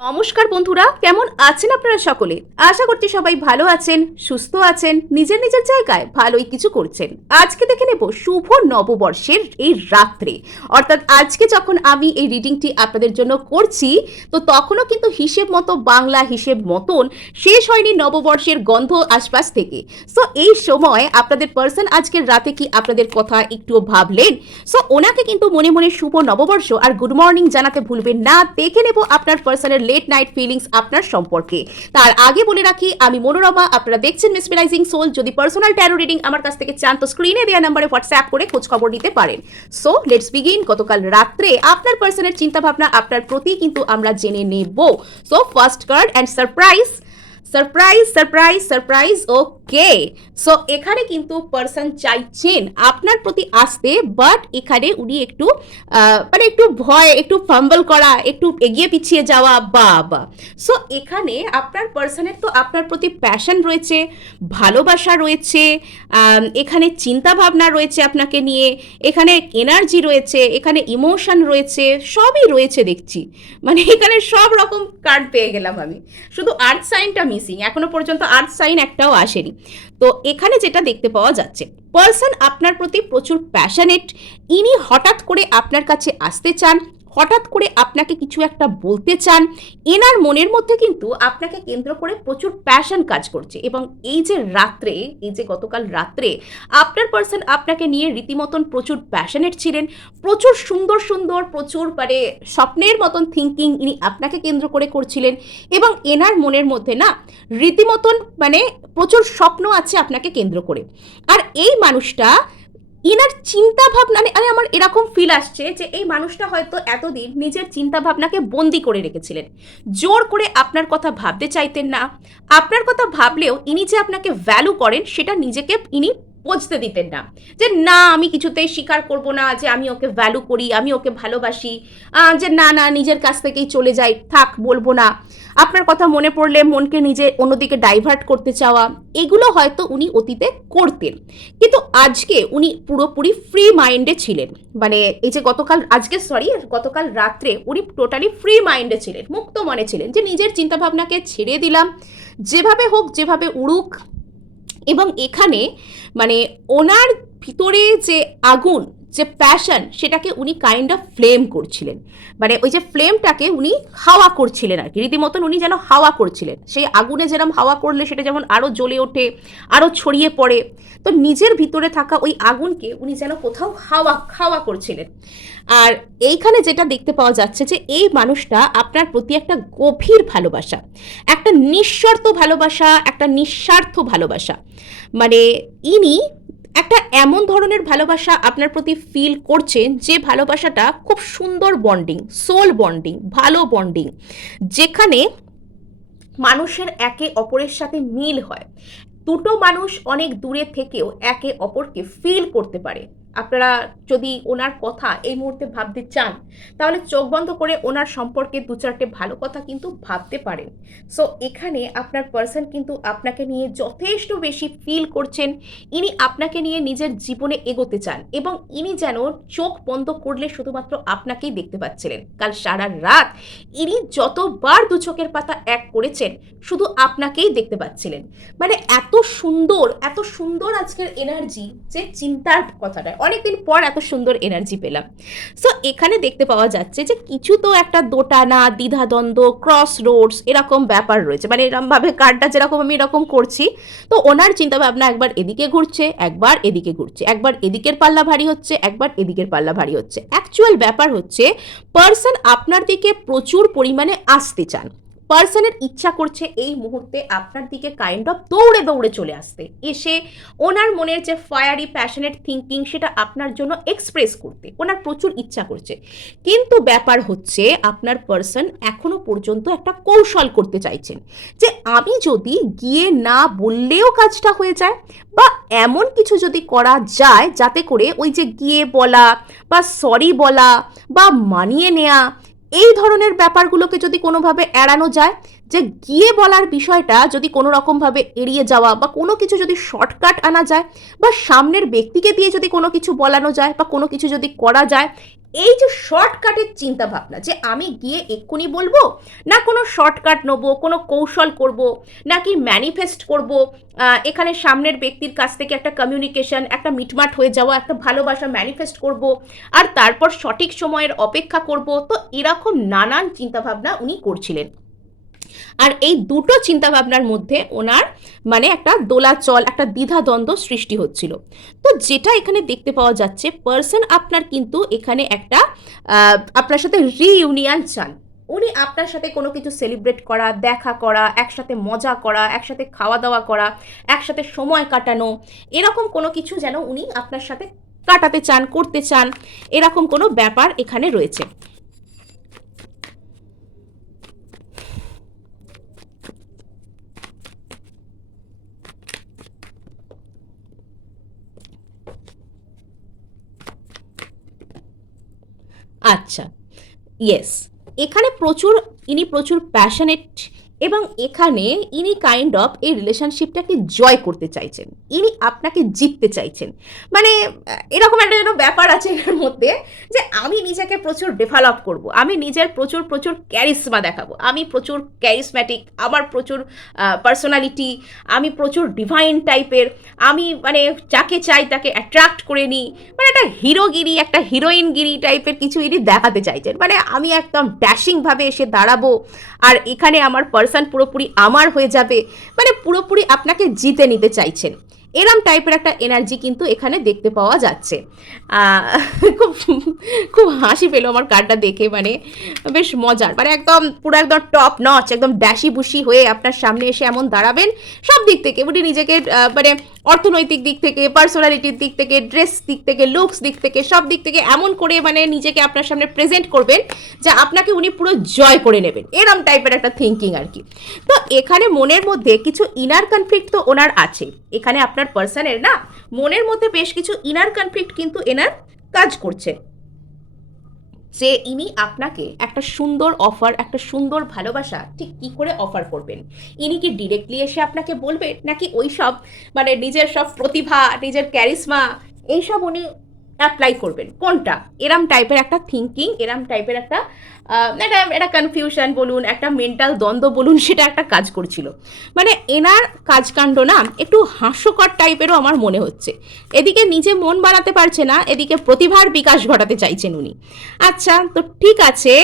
নমস্কার বন্ধুরা, কেমন আছেন আপনারা সকলে? আশা করছি সবাই ভালো আছেন, সুস্থ আছেন, নিজের নিজের জায়গায় ভালোই কিছু করছেন। আজকে দেখে নেব শুভ নববর্ষের এই রাত্রে, অর্থাৎ আজকে যখন আমি এই রিডিংটি আপনাদের জন্য করছি, তো তখনও কিন্তু হিসেব মতো বাংলা হিসেব মতন শেষ হয়নি নববর্ষের গন্ধ আশপাশ থেকে। সো এই সময় আপনাদের পার্সন আজকের রাতে কি আপনাদের কথা একটুও ভাবলেন? সো ওনাকে কিন্তু মনে মনে শুভ নববর্ষ আর গুড মর্নিং জানাতে ভুলবেন না। দেখে নেব আপনার পার্সনের লেট নাইট ফিলিংস আপনার সম্পর্কে। তার আগে বলে রাখি, আমি মনোরমা, আপনারা দেখছেন মেসমেরাইজিং সোল। যদি পার্সোনাল ট্যারো রিডিং আমার কাছ থেকে চান তো স্ক্রিনে দেওয়া নাম্বারে হোয়াটসঅ্যাপ করে খোঁজ খবর নিতে পারেন। So let's begin. গতকাল রাত্রে আপনার পার্সনের চিন্তাভাবনা আপনার প্রতি কিন্তু আমরা জেনে নেব। So first card and surprise surprise surprise surprise okay. So এখানে কিন্তু পার্সন চাইছেন আপনার প্রতি আসতে, বাট এখানে উনি একটু একটু ভয়, একটু ফাম্বল করা, একটু এগিয়ে পিছিয়ে যাওয়া বা। সো এখানে আপনার পার্সনের তো আপনার প্রতি প্যাশন রয়েছে, ভালোবাসা রয়েছে, এখানে চিন্তা ভাবনা রয়েছে আপনাকে নিয়ে, এখানে এনার্জি রয়েছে, এখানে ইমোশন রয়েছে, সবই রয়েছে দেখছি। মানে এখানে সব রকম কার্ড পেয়ে গেলাম আমি। শুধু আর্থ সাইনটা মিসিং, এখনো পর্যন্ত আর্থ সাইন একটাও আসেনি। তো এখানে যেটা দেখতে পাওয়া যাচ্ছে, পার্সন আপনার প্রতি প্রচুর প্যাশনেট। ইনি হঠাৎ করে আপনার কাছে আসতে চান, হঠাৎ করে আপনাকে কিছু একটা বলতে চান। এনার মনের মধ্যে কিন্তু আপনাকে কেন্দ্র করে প্রচুর প্যাশন কাজ করছে। এবং এই যে রাত্রে, এই যে গতকাল রাত্রে আপনার পার্সন আপনাকে নিয়ে রীতিমতন প্রচুর প্যাশনেট ছিলেন, প্রচুর সুন্দর সুন্দর, প্রচুর স্বপ্নের মতন থিঙ্কিং ইনি আপনাকে কেন্দ্র করে করছিলেন। এবং এনার মনের মধ্যে না রীতিমতন প্রচুর স্বপ্ন আছে আপনাকে কেন্দ্র করে। আর এই মানুষটা, ইনার চিন্তা ভাবনা, আমার এরকম ফিল আসছে যে এই মানুষটা হয়তো এতদিন নিজের চিন্তা ভাবনাকে বন্দি করে রেখেছিলেন। জোর করে আপনার কথা ভাবতে চাইতেন না। আপনার কথা ভাবলেও ইনি যে আপনাকে ভ্যালু করেন সেটা নিজেকে ইনি বুঝতে দিতেন না, যে না আমি কিছুতেই স্বীকার করব না যে আমি ওকে ভ্যালু করি, আমি ওকে ভালোবাসি, যে না না নিজের কাছ থেকেই চলে যাই, থাক বলবো না। আপনার কথা মনে পড়লে মনকে নিজে অন্যদিকে ডাইভার্ট করতে চাওয়া, এগুলো হয়তো উনি অতীতে করতেন। কিন্তু আজকে উনি পুরোপুরি ফ্রি মাইন্ডে ছিলেন। এই যে গতকাল রাত্রে উনি টোটালি ফ্রি মাইন্ডে ছিলেন, মুক্ত মনে ছিলেন, যে নিজের চিন্তাভাবনাকে ছেড়ে দিলাম, যেভাবে হোক যেভাবে উড়ুক। এবং এখানে ওনার ভিতরে যে আগুন, যে প্যাশন, সেটাকে উনি কাইন্ড অফ ফ্লেম করছিলেন। ওই যে ফ্লেমটাকে উনি হাওয়া করছিলেন আর কি, রীতিমতন উনি যেন হাওয়া করছিলেন। সেই আগুনে যেরকম হাওয়া করলে সেটা যেমন আরও জ্বলে ওঠে, আরও ছড়িয়ে পড়ে, তো নিজের ভিতরে থাকা ওই আগুনকে উনি যেন কোথাও হাওয়া করছিলেন। আর এইখানে যেটা দেখতে পাওয়া যাচ্ছে যে এই মানুষটা আপনার প্রতি একটা গভীর ভালোবাসা, একটা নিঃশর্ত ভালোবাসা, একটা নিঃস্বার্থ ভালোবাসা, ইনি একটা এমন ধরনের ভালোবাসা আপনার প্রতি ফিল করছেন যে ভালোবাসাটা খুব সুন্দর বন্ডিং, সোল বন্ডিং, ভালো বন্ডিং, যেখানে মানুষের একে অপরের সাথে মিল হয়। দুটো মানুষ অনেক দূরে থেকেও একে অপরকে ফিল করতে পারে। আপনারা যদি ওনার কথা এই মুহূর্তে ভাবতে চান, তাহলে চোখ বন্ধ করে ওনার সম্পর্কে দু চারটে ভালো কথা কিন্তু ভাবতে পারেন। সো এখানে আপনার পার্সন কিন্তু আপনাকে নিয়ে যথেষ্ট বেশি ফিল করছেন। ইনি আপনাকে নিয়ে নিজের জীবনে এগোতে চান, এবং ইনি যেন চোখ বন্ধ করলে শুধুমাত্র আপনাকেই দেখতে পাচ্ছিলেন। কাল সারা রাত ইনি যতবার দু চোখের পাতা এক করেছেন শুধু আপনাকেই দেখতে পাচ্ছিলেন। এত সুন্দর আজকের এনার্জি, যে চিন্তার কথাটা অনেকদিন পর এত সুন্দর এনার্জি পেলাম। সো এখানে দেখতে পাওয়া যাচ্ছে যে কিছু তো একটা দোটানা, দ্বিধাদ্বন্দ্ব, ক্রস রোডস এরকম ব্যাপার রয়েছে। এরকমভাবে কার্ডটা যেরকম আমি এরকম করছি, তো ওনার চিন্তাভাবনা একবার এদিকে ঘুরছে, একবার এদিকে ঘুরছে, একবার এদিকের পাল্লা ভারী হচ্ছে, একবার এদিকের পাল্লা ভারী হচ্ছে। অ্যাকচুয়াল ব্যাপার হচ্ছে, পার্সন আপনার দিকে প্রচুর পরিমাণে আসতে চান। পার্সনের ইচ্ছা করছে এই মুহূর্তে আপনার দিকে কাইন্ড অফ দৌড়ে দৌড়ে চলে আসতে, এসে ওনার মনের যে ফায়ারি প্যাশনেট থিঙ্কিং সেটা আপনার জন্য এক্সপ্রেস করতে ওনার প্রচুর ইচ্ছা করছে। কিন্তু ব্যাপার হচ্ছে, আপনার পার্সন এখনো পর্যন্ত একটা কৌশল করতে চাইছেন, যে আমি যদি গিয়ে না বললেও কাজটা হয়ে যায়, বা এমন কিছু যদি করা যায় যাতে করে ওই যে গিয়ে বলা বা সরি বলা বা মানিয়ে নেওয়া, এই ধরনের ব্যাপারগুলোকে যদি কোনোভাবে এড়ানো যায়, যে গিয়ে বলার বিষয়টা যদি কোনো রকমভাবে এড়িয়ে যাওয়া, বা কোনো কিছু যদি শর্টকাট আনা যায়, বা সামনের ব্যক্তিকে দিয়ে যদি কোনো কিছু বলানো যায়, বা কোনো কিছু যদি করা যায়, এই যে শর্টকাটের চিন্তা ভাবনা, যে আমি গিয়ে এক্ষুনি বলবো, না কোনো শর্টকাট নেবো, কোনো কৌশল করব, নাকি ম্যানিফেস্ট করব, এখানে সামনের ব্যক্তির কাছ থেকে একটা কমিউনিকেশন, একটা মিটমাট হয়ে যাওয়া, একটা ভালোবাসা ম্যানিফেস্ট করব, আর তারপর সঠিক সময়ের অপেক্ষা করব। তো এরকম নানান চিন্তাভাবনা উনি করছিলেন। আর এই দুটো চিন্তাভাবনার মধ্যে ওনার মানে একটা দোলাচল, একটা দ্বিধাদ্বন্দ্ব সৃষ্টি হচ্ছিল। তো যেটা এখানে দেখতে পাওয়া যাচ্ছে, পার্সন আপনার কিন্তু এখানে একটা আপনার সাথে রিইউনিয়ন চান। উনি আপনার সাথে কোনো কিছু সেলিব্রেট করা, দেখা করা, একসাথে মজা করা, একসাথে খাওয়া দাওয়া করা, একসাথে সময় কাটানো, এরকম কোনো কিছু যেন উনি আপনার সাথে কাটাতে চান, করতে চান, এরকম কোনো ব্যাপার এখানে রয়েছে। আচ্ছা, ইয়েস, এখানে ইনি প্রচুর প্যাশনেট, এবং এখানে ইনি কাইন্ড অফ এই রিলেশনশিপটাকে জয় করতে চাইছেন, ইনি আপনাকে জিততে চাইছেন। মানে এরকম একটা যেন ব্যাপার আছে এর মধ্যে, যে আমি নিজেকে প্রচুর ডেভেলপ করব, আমি নিজের প্রচুর প্রচুর ক্যারিসমা দেখাবো, আমি প্রচুর ক্যারিসম্যাটিক, আমার প্রচুর পার্সোনালিটি, আমি প্রচুর ডিভাইন টাইপের, আমি মানে যাকে চাই তাকে অ্যাট্রাক্ট করে নিই, মানে একটা হিরোগিরি, একটা হিরোইনগিরি টাইপের কিছু ইনি দেখাতে চাইছেন। মানে আমি একদম ড্যাশিংভাবে এসে দাঁড়াবো, আর এখানে আমার পার্সন পুরোপুরি আমার হয়ে যাবে, মানে পুরোপুরি আপনাকে জিতে নিতে চাইছেন, এরম টাইপের একটা এনার্জি কিন্তু এখানে দেখতে পাওয়া যাচ্ছে। খুব খুব হাসি পেলো আমার কার্ডটা দেখে, মানে বেশ মজার, মানে একদম পুরো একদম টপ নচ, একদম ড্যাশি বুশি হয়ে আপনার সামনে এসে এমন দাঁড়াবেন, সব দিক থেকে উনি নিজেকে মানে অর্থনৈতিক দিক থেকে, পার্সোনালিটির দিক থেকে, ড্রেস দিক থেকে, লুকস দিক থেকে, সব দিক থেকে এমন করে মানে নিজেকে আপনার সামনে প্রেজেন্ট করবেন যে আপনাকে উনি পুরো জয় করে নেবেন, এরম টাইপের একটা থিঙ্কিং আর কি। তো এখানে মনের মধ্যে কিছু ইনার কনফ্লিক্ট তো ওনার আছে, এখানে আপনার পার্সনের না মনের মধ্যে বেশ কিছু ইনার কনফ্লিক্ট কিন্তু এনার কাজ করছে, যে ইনি আপনাকে একটা সুন্দর অফার, একটা সুন্দর ভালোবাসা ঠিক কী করে অফার করবেন। ইনি কি ডিরেক্টলি এসে আপনাকে বলবেন, নাকি ওই সব মানে নিজের সব প্রতিভা, নিজের ক্যারিসমা এইসব উনি অ্যাপ্লাই করবেন, কোনটা, এরম টাইপের একটা থিঙ্কিং, এরম টাইপের একটা একটা কনফিউশন বলুন, একটা মেন্টাল দ্বন্দ্ব বলুন, সেটা একটা কাজ করছিল। মানে এনার কাজকাণ্ড না একটু হাস্যকর টাইপেরও আমার মনে হচ্ছে। এদিকে নিজে মন বাড়াতে পারছে না, এদিকে প্রতিভার বিকাশ ঘটাতে চাইছেন উনি। আচ্ছা, তো ঠিক আছে,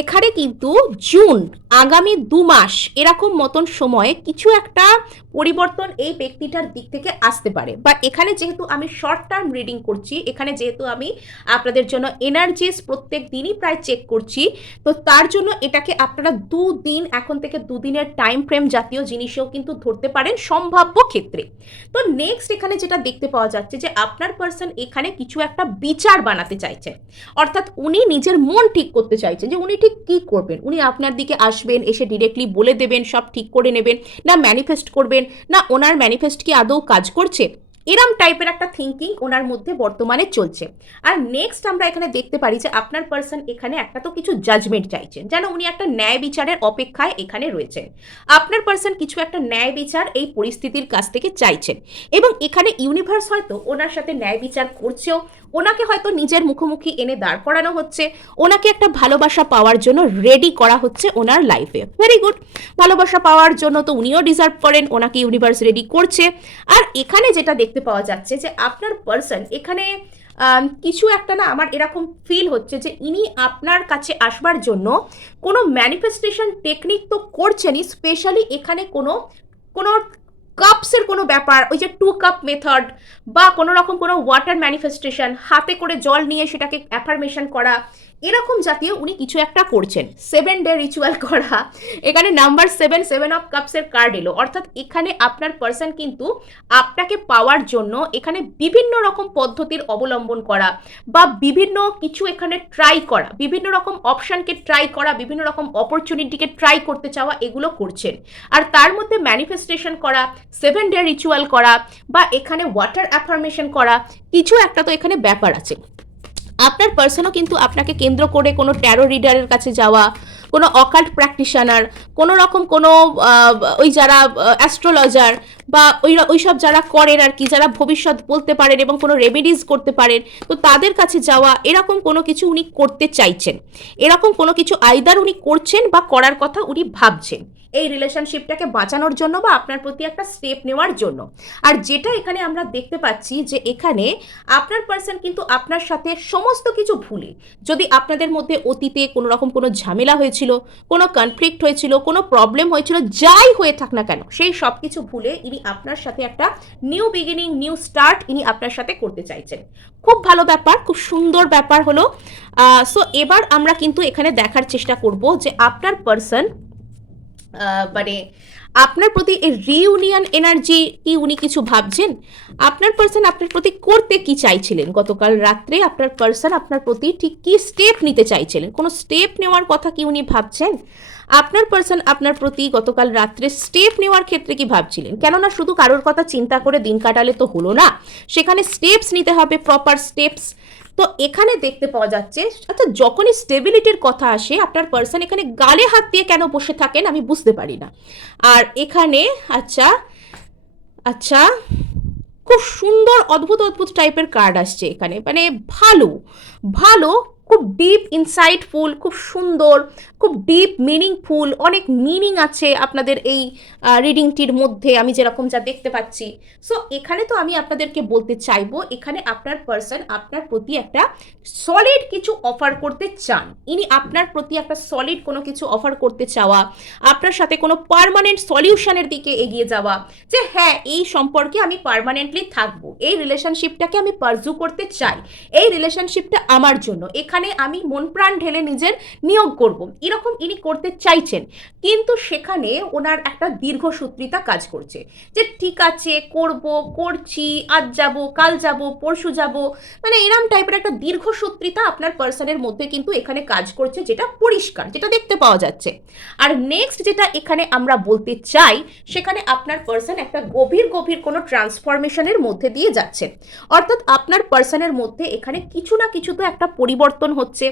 এখানে কিন্তু জুন, আগামী 2 মাস এরকম মতন সময়ে কিছু একটা পরিবর্তন এই ব্যক্তিটার দিক থেকে আসতে পারে। বা এখানে যেহেতু আমি শর্ট টার্ম রিডিং করছি, এখানে যেহেতু আমি আপনাদের জন্য এনার্জিস প্রত্যেক দিনই প্রায় চেক করছি, তো তার জন্য এটাকে আপনারা 2 দিন, এখন থেকে 2 দিনের টাইম ফ্রেম জাতীয় জিনিসও কিন্তু ধরতে পারেন সম্ভাব্য ক্ষেত্রে। তো নেক্সট এখানে যেটা দেখতে পাওয়া যাচ্ছে, যে আপনার পার্সন এখানে কিছু একটা বিচার বানাতে চাইছে, অর্থাৎ উনি নিজের মন ঠিক করতে চাইছেন যে উনি ঠিক কী করবেন। উনি আপনার দিকে আসবেন, এসে ডিরেক্টলি বলে দেবেন, সব ঠিক করে নেবেন, না ম্যানিফেস্ট করবেন, না ওনার ম্যানিফেস্ট কি আদৌ কাজ করছে, এরম টাইপের একটা থিঙ্কিং ওনার মধ্যে বর্তমানে চলছে। আর নেক্সট আমরা এখানে দেখতে পারি যে আপনার পার্সন এখানে একটা তো কিছু জাজমেন্ট চাইছেন, যেন উনি একটা ন্যায় বিচারের অপেক্ষায় এখানে রয়েছেন। আপনার পার্সন কিছু একটা ন্যায় বিচার এই পরিস্থিতির কাছ থেকে চাইছেন, এবং এখানে ইউনিভার্স হয়তো ওনার সাথে ন্যায় বিচার করছেও, ওনাকে হয়তো নিজের মুখোমুখি এনে দাঁড় করানো হচ্ছে, ওনাকে একটা ভালোবাসা পাওয়ার জন্য রেডি করা হচ্ছে ওনার লাইফে। ভেরি গুড, ভালোবাসা পাওয়ার জন্য তো উনিও ডিজার্ভ করেন, ওনাকে ইউনিভার্স রেডি করছে। আর এখানে যেটা দেখতে পাওয়া যাচ্ছে, যে আপনার পার্সন এখানে কিছু একটা না, আমার এরকম ফিল হচ্ছে যে ইনি আপনার কাছে আসবার জন্য কোনো ম্যানিফেস্টেশন টেকনিক তো করছেনই, স্পেশালি এখানে কোনো কোনো কাপসের কোনো ব্যাপার, ওই যে 2 কাপ মেথড, বা কোনো রকম কোনো ওয়াটার ম্যানিফেস্টেশন, হাতে করে জল নিয়ে সেটাকে অ্যাফার্মেশন করা, এরকম জাতীয় উনি কিছু একটা করছেন। 7 ডে রিচুয়াল করা, এখানে নাম্বার 7 অফ কাপসের কার্ড এলো, অর্থাৎ এখানে আপনার পার্সন কিন্তু আপনাকে পাওয়ার জন্য এখানে বিভিন্ন রকম পদ্ধতির অবলম্বন করা, বা বিভিন্ন কিছু এখানে ট্রাই করা, বিভিন্ন রকম অপশানকে ট্রাই করা, বিভিন্ন রকম অপরচুনিটিকে ট্রাই করতে চাওয়া, এগুলো করছেন। আর তার মধ্যে ম্যানিফেস্টেশন করা, 7 ডে রিচুয়াল করা, বা এখানে ওয়াটার অ্যাফার্মেশন করা, কিছু একটা তো এখানে ব্যাপার আছে। আপনার পার্সনও কিন্তু আপনাকে কেন্দ্র করে কোনো ট্যারো রিডারের কাছে যাওয়া, কোনো অকাল্ট প্র্যাকটিশনার, কোনো রকম কোনো ওই যারা অ্যাস্ট্রোলজার, বা ওইসব যারা করেন আর কি, যারা ভবিষ্যৎ বলতে পারেন এবং কোনো রেমেডিজ করতে পারেন, তো তাদের কাছে যাওয়া, এরকম কোনো কিছু উনি করতে চাইছেন, এরকম কোনো কিছু আইদার উনি করছেন বা করার কথা উনি ভাবছেন এই রিলেশনশিপটাকে বাঁচানোর জন্য বা আপনার প্রতি একটা স্টেপ নেওয়ার জন্য। আর যেটা এখানে আমরা দেখতে পাচ্ছি যে এখানে আপনার পার্সন কিন্তু আপনার সাথে সমস্ত কিছু ভুলে, যদি আপনাদের মধ্যে অতীতে কোনো রকম কোনো ঝামেলা হয়েছিল, কোনো কনফ্লিক্ট হয়েছিল, কোনো প্রবলেম হয়েছিল, যাই হয়ে থাক না কেন, সেই সব কিছু ভুলে ইনি আপনার সাথে একটা নিউ বিগিনিং, নিউ স্টার্ট ইনি আপনার সাথে করতে চাইছেন। খুব ভালো ব্যাপার, খুব সুন্দর ব্যাপার হলো। সো এবার আমরা কিন্তু এখানে দেখার চেষ্টা করব যে আপনার পার্সন মানে আপনার প্রতি এই রিউনিয়ন এনার্জি কি উনি কিছু ভাবছেন, আপনার পার্সন আপনার প্রতি করতে কি চাইছিলেন গতকাল রাত্রে, আপনার পার্সন আপনার প্রতি ঠিক কি স্টেপ নিতে চাইছিলেন, কোনো স্টেপ নেওয়ার কথা কি উনি ভাবছেন, আপনার পার্সন আপনার প্রতি গতকাল রাত্রে স্টেপ নেওয়ার ক্ষেত্রে কি ভাবছিলেন। কেননা শুধু কারোর কথা চিন্তা করে দিন কাটালে তো হলো না, সেখানে স্টেপস নিতে হবে, প্রপার স্টেপস। তো এখানে দেখতে পাওয়া যাচ্ছে, আচ্ছা যখনই স্টেবিলিটির কথা আসে আপনার পার্সন এখানে গালে হাত দিয়ে কেন বসে থাকেন আমি বুঝতে পারি না। আর এখানে আচ্ছা আচ্ছা খুব সুন্দর অদ্ভুত অদ্ভুত টাইপের কার্ড আসছে এখানে, মানে ভালো ভালো, খুব ডিপ ইনসাইটফুল, খুব সুন্দর, খুব ডিপ মিনিংফুল, অনেক মিনিং আছে আপনাদের এই রিডিংটির মধ্যে আমি যেরকম যা দেখতে পাচ্ছি। সো এখানে তো আমি আপনাদেরকে বলতে চাইবো এখানে আপনার পার্সন আপনার প্রতি একটা সলিড কিছু অফার করতে চান, ইনি আপনার প্রতি একটা সলিড কোনো কিছু অফার করতে চাওয়া, আপনার সাথে কোনো পার্মানেন্ট সলিউশনের দিকে এগিয়ে যাওয়া, যে হ্যাঁ এই সম্পর্কে আমি পার্মানেন্টলি থাকবো, এই রিলেশনশিপটাকে আমি পারজু করতে চাই, এই রিলেশনশিপটা আমার জন্য, এখানে আমি মন প্রাণ ঢেলে নিজের নিয়োগ করব, এরকম ইনি করতে চাইছেন। কিন্তু সেখানে ওনার একটা দীর্ঘসূত্রিতা কাজ করছে, যে ঠিক আছে করব, করছি, আজ যাব, কাল যাব, পরশু যাব, মানে এরম টাইপের একটা দীর্ঘসূত্রিতা আপনার পার্সনের মধ্যে কিন্তু এখানে কাজ করছে, যেটা পরিষ্কার, যেটা দেখতে পাওয়া যাচ্ছে। আর নেক্সট যেটা এখানে আমরা বলতে চাই, সেখানে আপনার পার্সন একটা গভীর গভীর কোনো ট্রান্সফরমেশনের মধ্যে দিয়ে যাচ্ছেন, অর্থাৎ আপনার পার্সনের মধ্যে এখানে কিছু না কিছু তো একটা পরিবর্তন হচ্ছে,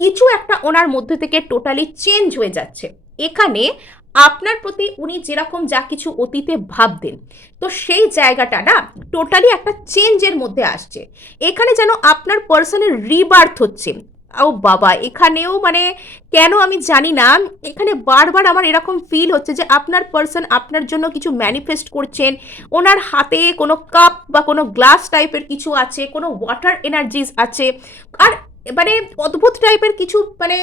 কিছু একটা ওনার মধ্যে থেকে টোটালি চেঞ্জ হয়ে যাচ্ছে। এখানে আপনার প্রতি উনি যেরকম যা কিছু অতীতে ভাবতেন, তো সেই জায়গাটা না টোটালি একটা চেঞ্জের মধ্যে আসছে, এখানে যেন আপনার পার্সনের রিবার্থ হচ্ছে। ও বাবা, এখানেও মানে কেন আমি জানি না, এখানে বারবার আমার এরকম ফিল হচ্ছে যে আপনার পার্সন আপনার জন্য কিছু ম্যানিফেস্ট করছেন, ওনার হাতে কোনো কাপ বা কোনো গ্লাস টাইপের কিছু আছে, কোনো ওয়াটার এনার্জিস আছে, আর মানে অদ্ভুত টাইপের কিছু মানে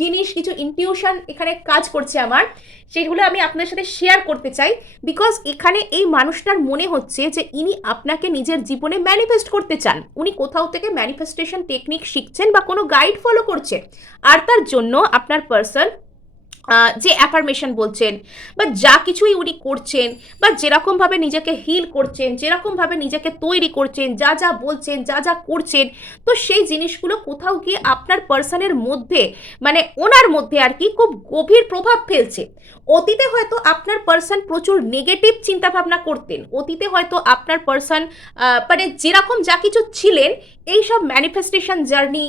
জিনিস, কিছু ইনটিউশন এখানে কাজ করছে আমার, সেগুলো আমি আপনার সাথে শেয়ার করতে চাই। বিকজ এখানে এই মানুষটার মনে হচ্ছে যে ইনি আপনাকে নিজের জীবনে ম্যানিফেস্ট করতে চান, উনি কোথাও থেকে ম্যানিফেস্টেশন টেকনিক শিখছেন বা কোনো গাইড ফলো করছেন, আর তার জন্য আপনার পার্সন যে অ্যাফার্মেশন বলছেন বা যা কিছুই উনি করছেন, বা যেরকমভাবে নিজেকে হিল করছেন, যেরকমভাবে নিজেকে তৈরি করছেন, যা যা বলছেন, যা যা করছেন, তো সেই জিনিসগুলো কোথাও গিয়ে আপনার পার্সনের মধ্যে মানে ওনার মধ্যে আর কি খুব গভীর প্রভাব ফেলছে। অতীতে হয়তো আপনার পার্সন প্রচুর নেগেটিভ চিন্তাভাবনা করতেন, অতীতে হয়তো আপনার পার্সন মানে যেরকম যা কিছু ছিলেন, এইসব ম্যানিফেস্টেশন জার্নি,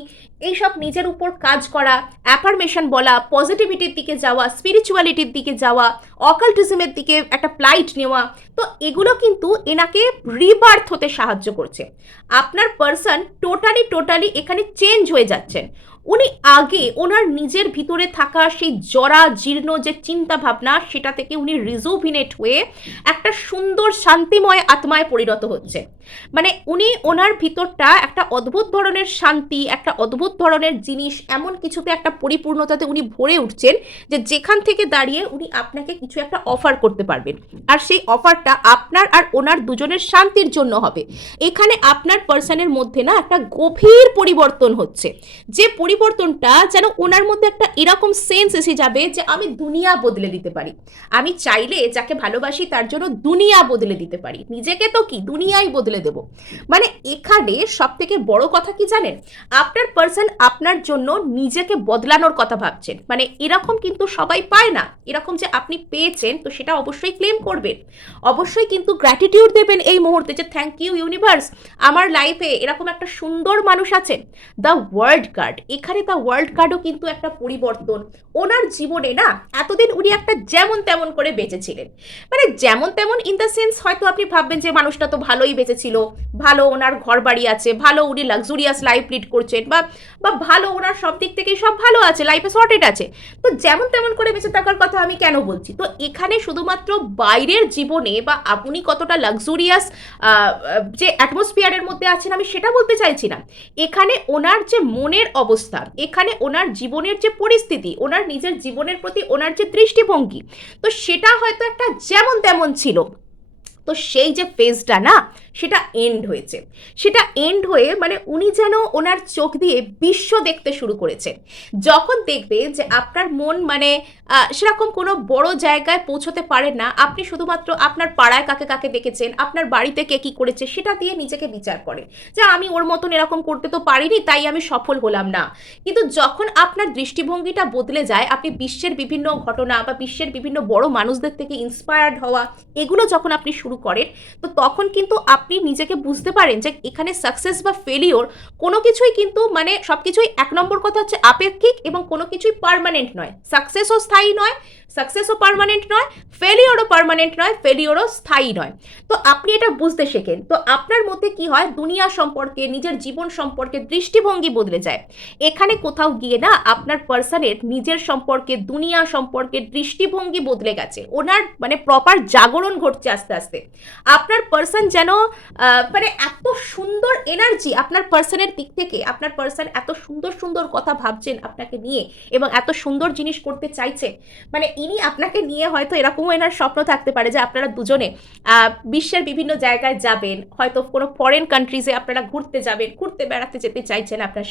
এইসব নিজের উপর কাজ করা, অ্যাফার্মেশন বলা, পজিটিভিটির দিকে যাওয়া, স্পিরিচুয়ালিটির দিকে যাওয়া, অকাল্টিজমের দিকে একটা ফ্লাইট নেওয়া, তো এগুলো কিন্তু এনাকে রিবার্থ হতে সাহায্য করছে। আপনার পার্সন টোটালি এখানে চেঞ্জ হয়ে যাচ্ছেন। উনি আগে ওনার নিজের ভিতরে থাকা সেই জরা জীর্ণ যে চিন্তা ভাবনা, সেটা থেকে উনি রিজুভিনেট হয়ে একটা সুন্দর শান্তিময় আত্মায় পরিণত হচ্ছে। মানে উনি ওনার ভিতরটা একটা অদ্ভুত ধরনের শান্তি, একটা অদ্ভুত ধরনের জিনিস, এমন কিছুতে একটা পরিপূর্ণতাতে উনি ভরে উঠছেন, যে যেখান থেকে দাঁড়িয়ে উনি আপনাকে কিছু একটা অফার করতে পারবেন, আর সেই অফারটা আপনার আর ওনার দুজনের শান্তির জন্য হবে। এখানে আপনার পার্সনের মধ্যে না একটা গভীর পরিবর্তন হচ্ছে, যে পরিবর্তনটা যেন ওনার মধ্যে একটা এরকম সেন্স এসে যাবে যে আমি দুনিয়া বদলে দিতে পারি, আমি চাইলে যাকে ভালোবাসি তার জন্য দুনিয়া বদলে দিতে পারি, নিজেকে তো কি দুনিয়াই বদলে দেব। মানে এখানে সব থেকে বড় কথা কি জানেন, আপনার পার্সন আপনার জন্য নিজেকে বদলানোর কথা ভাবছেন। মানে এরকম কিন্তু সবাই পায় না, এরকম যে আপনি পেয়েছেন তো সেটা অবশ্যই ক্লেম করবেন, অবশ্যই কিন্তু গ্র্যাটিটিউড দেবেন এই মুহূর্তে, যে থ্যাংক ইউ ইউনিভার্স, আমার লাইফে এরকম একটা সুন্দর মানুষ আছেন। দ্য ওয়ার্ল্ড কার্ড, এখানে এখানে তা ওয়ার্ল্ড কার্ডও কিন্তু একটা পরিবর্তন। ওনার জীবনে না এতদিন উনি একটা যেমন তেমন করে বেঁচেছিলেন, মানে যেমন তেমন ইন দ্য সেন্স হয়তো আপনি ভাববেন যে মানুষটা তো ভালোই বেঁচেছিল, ভালো ওনার ঘর বাড়ি আছে, ভালো উনি লাক্সুরিয়াস লাইফ লিড করছেন, বা বা ভালো ওনার সব দিক থেকেই সব ভালো আছে, লাইফে সর্টেড আছে। তো যেমন তেমন করে বেঁচে থাকার কথা আমি কেন বলছি, তো এখানে শুধুমাত্র বাইরের জীবনে বা আপনি কতটা লাক্সুরিয়াস যে অ্যাটমসফিয়ারের মধ্যে আছেন আমি সেটা বলতে চাইছি না। এখানে ওনার যে মনের অবস্থা, এখানে ওনার জীবনের যে পরিস্থিতি, ওনার নিজের জীবনের প্রতি ওনার যে দৃষ্টিভঙ্গি, তো সেটা হয়তো একটা যেমন তেমন ছিল। তো সেই যে ফেজটা না সেটা এন্ড হয়েছে, সেটা এন্ড হয়ে মানে উনি যেন ওনার চোখ দিয়ে বিশ্ব দেখতে শুরু করেছেন। যখন দেখবে যে আপনার মন মানে সেরকম কোনো বড় জায়গায় পৌঁছতে পারেন না, আপনি শুধুমাত্র আপনার পাড়ায় কাকে কাকে দেখেছেন, আপনার বাড়িতে কে কী করেছে সেটা দিয়ে নিজেকে বিচার করেন যে আমি ওর মতন এরকম করতে তো পারিনি তাই আমি সফল হলাম না। কিন্তু যখন আপনার দৃষ্টিভঙ্গিটা বদলে যায়, আপনি বিশ্বের বিভিন্ন ঘটনা বা বিশ্বের বিভিন্ন বড় মানুষদের থেকে ইন্সপায়ার্ড হওয়া এগুলো যখন আপনি শুরু করেন, তো তখন কিন্তু আপনি নিজেকে বুঝতে পারেন যে এখানে সাকসেস বা ফেলিওর কোনো কিছুই কিন্তু মানে সব কিছুই এক নম্বর কথা হচ্ছে আপেক্ষিক, এবং কোনো কিছুই পার্মানেন্ট নয়। সাকসেসও স্থায়ী নয়, সাকসেসও পার্মানেন্ট নয়, ফেলিওরও পার্মানেন্ট নয়, ফেলিওরও স্থায়ী নয়। তো আপনি এটা বুঝতে শেখেন, তো আপনার মধ্যে কি হয়, দুনিয়া সম্পর্কে নিজের জীবন সম্পর্কে দৃষ্টিভঙ্গি বদলে যায়। এখানে কোথাও গিয়ে না আপনার পার্সনের নিজের সম্পর্কে দুনিয়া সম্পর্কে দৃষ্টিভঙ্গি বদলে গেছে, ওনার মানে প্রপার জাগরণ ঘটছে আস্তে আস্তে। আপনার পার্সন যেন মানে এত সুন্দর এনার্জি আপনার পার্সনের দিক থেকে, আপনার পার্সন এত সুন্দর সুন্দর কথা ভাবছেন আপনাকে নিয়ে এবং এত সুন্দর জিনিস করতে চাইছে, মানে ইনি আপনাকে নিয়ে হয়তো এরকমও এনার স্বপ্ন থাকতে পারে যে আপনারা দুজনে বিশ্বের বিভিন্ন জায়গায় যাবেন, হয়তো কোনো ফরেন কান্ট্রিজে আপনারা ঘুরতে যাবেন, ঘুরতে বেড়াতে যেতে চাইছেন আপনার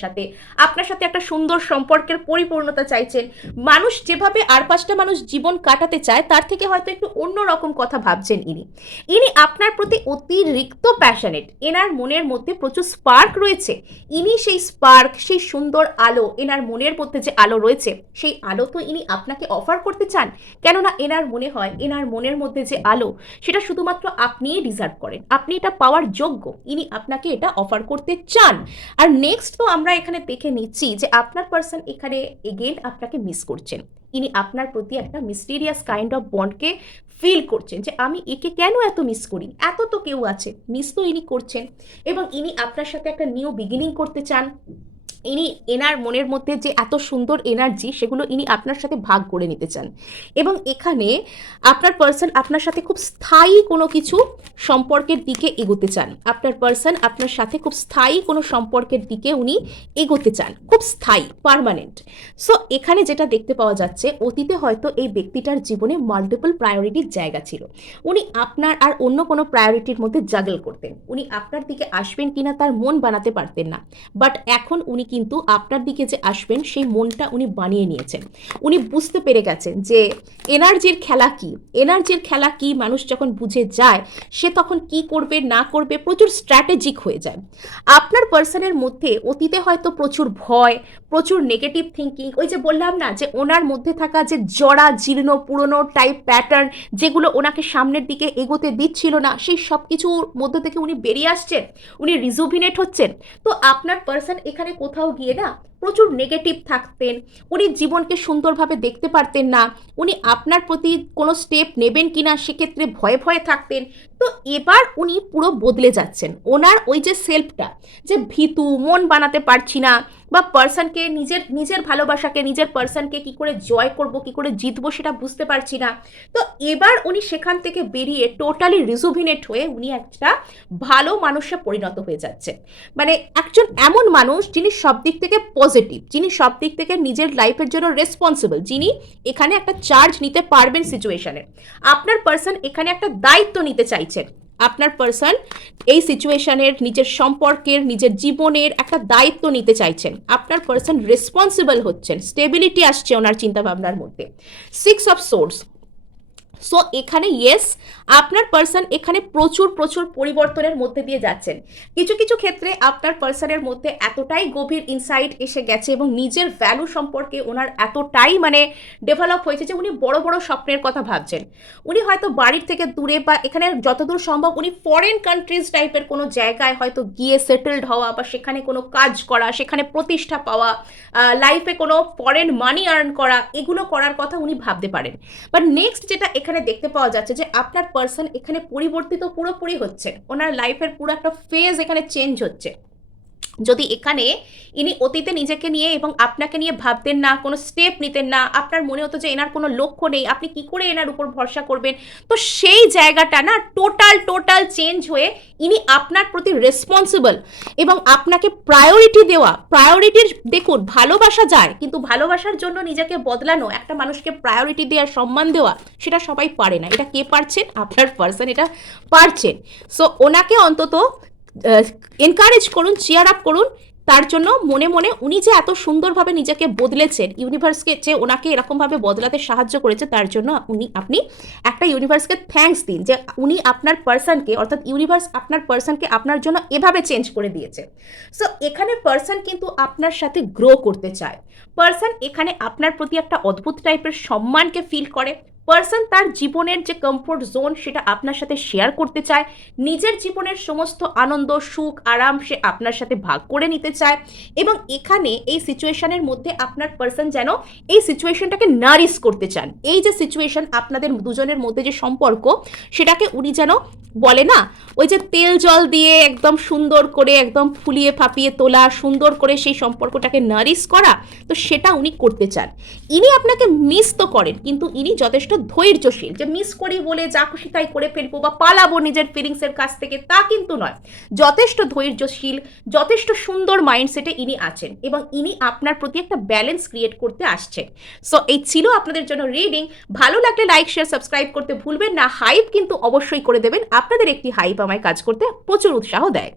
সাথে একটা সুন্দর সম্পর্কের পরিপূর্ণতা চাইছেন। মানুষ যেভাবে আর পাঁচটা মানুষ জীবন কাটাতে চায় তার থেকে হয়তো একটু অন্যরকম কথা ভাবছেন ইনি আপনার প্রতি অতিরিক্ত প্যাশনেট, এনার মনের মধ্যে প্রচুর স্পার্ক রয়েছে। ইনি সেই স্পার্ক, সেই সুন্দর আলো, এনার মনের মধ্যে যে আলো রয়েছে সেই আলো তো ইনি আপনাকে অফার করতে চান। কেননা এনার মনে হয় এনার মনের মধ্যে যে আলো সেটা শুধুমাত্র আপনিই ডিজার্ভ করেন, আপনি এটা পাওয়ার যোগ্য, ইনি আপনাকে এটা অফার করতে চান। আর নেক্সট তো আমরা এখানে দেখে নিচ্ছি যে আপনার পার্সন এখানে এগেন আপনাকে মিস করছেন। ইনি আপনার প্রতি একটা মিস্টিরিয়াস কাইন্ড অফ বন্ডকে ফিল করছেন যে আমি একে কেন এত মিস করি, এত তো কেউ আছে, মিস তো ইনি করছেন। এবং ইনি আপনার সাথে একটা নিউ বিগিনিং করতে চান। ইনি এনার মনের মধ্যে যে এত সুন্দর এনার্জি সেগুলো ইনি আপনার সাথে ভাগ করে নিতে চান। এবং এখানে আপনার পার্সন আপনার সাথে খুব স্থায়ী কোনো কিছু সম্পর্কের দিকে এগোতে চান, আপনার পার্সন আপনার সাথে খুব স্থায়ী কোনো সম্পর্কের দিকে উনি এগোতে চান, খুব স্থায়ী, পার্মানেন্ট। সো এখানে যেটা দেখতে পাওয়া যাচ্ছে, অতীতে হয়তো এই ব্যক্তিটার জীবনে মাল্টিপল প্রায়োরিটির জায়গা ছিল, উনি আপনার আর অন্য কোনো প্রায়োরিটির মধ্যে জাগল করতেন, উনি আপনার দিকে আসবেন কিনা তার মন বানাতে পারতেন না। বাট এখন উনি কিন্তু আপনার দিকে যে আসবেন সেই মনটা উনি বানিয়ে নিয়েছেন। উনি বুঝতে পেরে গেছেন যে এনার্জির খেলা কি, এনার্জির খেলা কি মানুষ যখন বুঝে যায় সে তখন কি করবে না করবে প্রচুর স্ট্র্যাটেজিক হয়ে যায়। আপনার পার্সনের মধ্যে অতীতে হয়তো প্রচুর ভয়, প্রচুর নেগেটিভ থিঙ্কিং, ওই যে বললাম না যে ওনার মধ্যে থাকা যে জড়া জীর্ণ পুরনো টাইপ প্যাটার্ন যেগুলো ওনাকে সামনের দিকে এগোতে দিচ্ছিল না, সেই সব কিছুর মধ্যে থেকে উনি বেরিয়ে আসছেন, উনি রিজুভিনেট হচ্ছেন। তো আপনার পার্সন এখানে কোথাও গিয়ে না প্রচুর নেগেটিভ থাকতেন, উনি জীবনকে সুন্দরভাবে দেখতে পারতেন না, উনি আপনার প্রতি কোনো স্টেপ নেবেন কিনা সেক্ষেত্রে ভয়ে ভয়ে থাকতেন। তো এবার উনি পুরো বদলে যাচ্ছেন, ওনার ওই যে সেলফটা, যে ভীতু মন বানাতে পারছি না, বা পার্সনকে নিজের ভালোবাসাকে নিজের পার্সনকে কি করে জয় করব, কি করে জিতবো সেটা বুঝতে পারছি না। তো এবার উনি সেখান থেকে বেরিয়ে টোটালি রিজুভিনেট হয়ে উনি একটা ভালো মানুষে পরিণত হয়ে যাচ্ছে। মানে একজন এমন মানুষ যিনি সব দিক থেকে পজিটিভ, যিনি সব দিক থেকে নিজের লাইফের জন্য রেসপন্সিবল, যিনি এখানে একটা চার্জ নিতে পারবেন সিচুয়েশনের। আপনার পার্সন এখানে একটা দায়িত্ব নিতে চাইছেন, আপনার পার্সন এই সিচুয়েশনের নিজের সম্পর্কের নিজের জীবনের একটা দায়িত্ব নিতে চাইছেন, আপনার পার্সন রেসপন্সিবল হচ্ছেন, স্টেবিলিটি আসছে ওনার চিন্তাভাবনার মধ্যে। 6 অফ সোর্ডস, সো এখানে ইয়েস, আপনার পার্সন এখানে প্রচুর প্রচুর পরিবর্তনের মধ্যে দিয়ে যাচ্ছেন। কিছু কিছু ক্ষেত্রে আপনার পার্সনের মধ্যে এতটাই গভীর ইনসাইট এসে গেছে এবং নিজের ভ্যালু সম্পর্কে ওনার এতটাই মানে ডেভেলপ হয়েছে যে উনি বড় বড় স্বপ্নের কথা ভাবছেন। উনি হয়তো বাড়ির থেকে দূরে বা এখানে যতদূর সম্ভব উনি ফরেন কান্ট্রিজ টাইপের কোনো জায়গায় হয়তো গিয়ে সেটেলড হওয়া বা সেখানে কোনো কাজ করা, সেখানে প্রতিষ্ঠা পাওয়া, লাইফে কোনো ফরেন মানি আর্ন করা, এগুলো করার কথা উনি ভাবতে পারেন। বাট নেক্সট যেটা এখানে দেখতে পাওয়া যাচ্ছে যে আপনার পার্সন এখানে পরিবর্তিত পুরোপুরি হচ্ছে, ওনার লাইফের পুরো একটা ফেজ এখানে চেঞ্জ হচ্ছে। যদি এখানে ইনি অতীতে নিজেকে নিয়ে এবং আপনাকে নিয়ে ভাবতেন না, কোনো স্টেপ নিতেন না, আপনার মনে হতো যে এনার কোনো লক্ষ্য নেই, আপনি কি করে এনার উপর ভরসা করবেন, তো সেই জায়গাটা না টোটাল চেঞ্জ হয়ে ইনি আপনার প্রতি রেসপন্সিবল এবং আপনাকে প্রায়োরিটি দেওয়া। প্রায়োরিটির দেখুন, ভালোবাসা যায়, কিন্তু ভালোবাসার জন্য নিজেকে বদলানো, একটা মানুষকে প্রায়োরিটি দেওয়া, সম্মান দেওয়া, সেটা সবাই পারে না। এটা কে পারছেন? আপনার পার্সন এটা পারছেন। সো ওনাকে অন্তত এনকারেজ করুন, চিয়ার আপ করুন। তার জন্য মনে মনে উনি যে এত সুন্দরভাবে নিজেকে বদলেছেন, ইউনিভার্সকে যে ওনাকে এরকমভাবে বদলাতে সাহায্য করেছে, তার জন্য আপনি একটা ইউনিভার্সকে থ্যাঙ্কস দিন যে উনি আপনার পার্সনকে, অর্থাৎ ইউনিভার্স আপনার পার্সনকে আপনার জন্য এভাবে চেঞ্জ করে দিয়েছে। সো এখানে পার্সন কিন্তু আপনার সাথে গ্রো করতে চায়। পার্সন এখানে আপনার প্রতি একটা অদ্ভুত টাইপের সম্মানকে ফিল করে। পার্সন তার জীবনের যে কমফোর্ট জোন সেটা আপনার সাথে শেয়ার করতে চায়, নিজের জীবনের সমস্ত আনন্দ, সুখ, আরাম সে আপনার সাথে ভাগ করে নিতে চায়। এবং এখানে এই সিচুয়েশনের মধ্যে আপনার পার্সন যেন এই সিচুয়েশনটাকে নারিশ করতে চান। এই যে সিচুয়েশন আপনাদের দুজনের মধ্যে যে সম্পর্ক, সেটাকে উনি যেন বলে না, ওই যে তেল জল দিয়ে একদম সুন্দর করে একদম ফুলিয়ে ফাঁপিয়ে তোলা, সুন্দর করে সেই সম্পর্কটাকে নারিশ করা, তো সেটা উনি করতে চান। ইনি আপনাকে মিস তো করেন, কিন্তু ইনি যথেষ্ট ধৈর্যশীল, যে মিস করি বলে যা খুশি তাই করে ফেলবো বা পালাবো নিজের ফিলিংসের কাছ থেকে, তা কিন্তু নয়। যথেষ্ট ধৈর্যশীল, যথেষ্ট সুন্দর মাইন্ডসেটে ইনি আছেন এবং ইনি আপনার প্রতি একটা ব্যালেন্স ক্রিয়েট করতে আসছেন। সো এই ছিল আপনাদের জন্য রিডিং। ভালো লাগলে লাইক, শেয়ার, সাবস্ক্রাইব করতে ভুলবেন না। হাইপ কিন্তু অবশ্যই করে দেবেন, আপনাদের একটি হাইপ আমায় কাজ করতে প্রচুর উৎসাহ দেয়।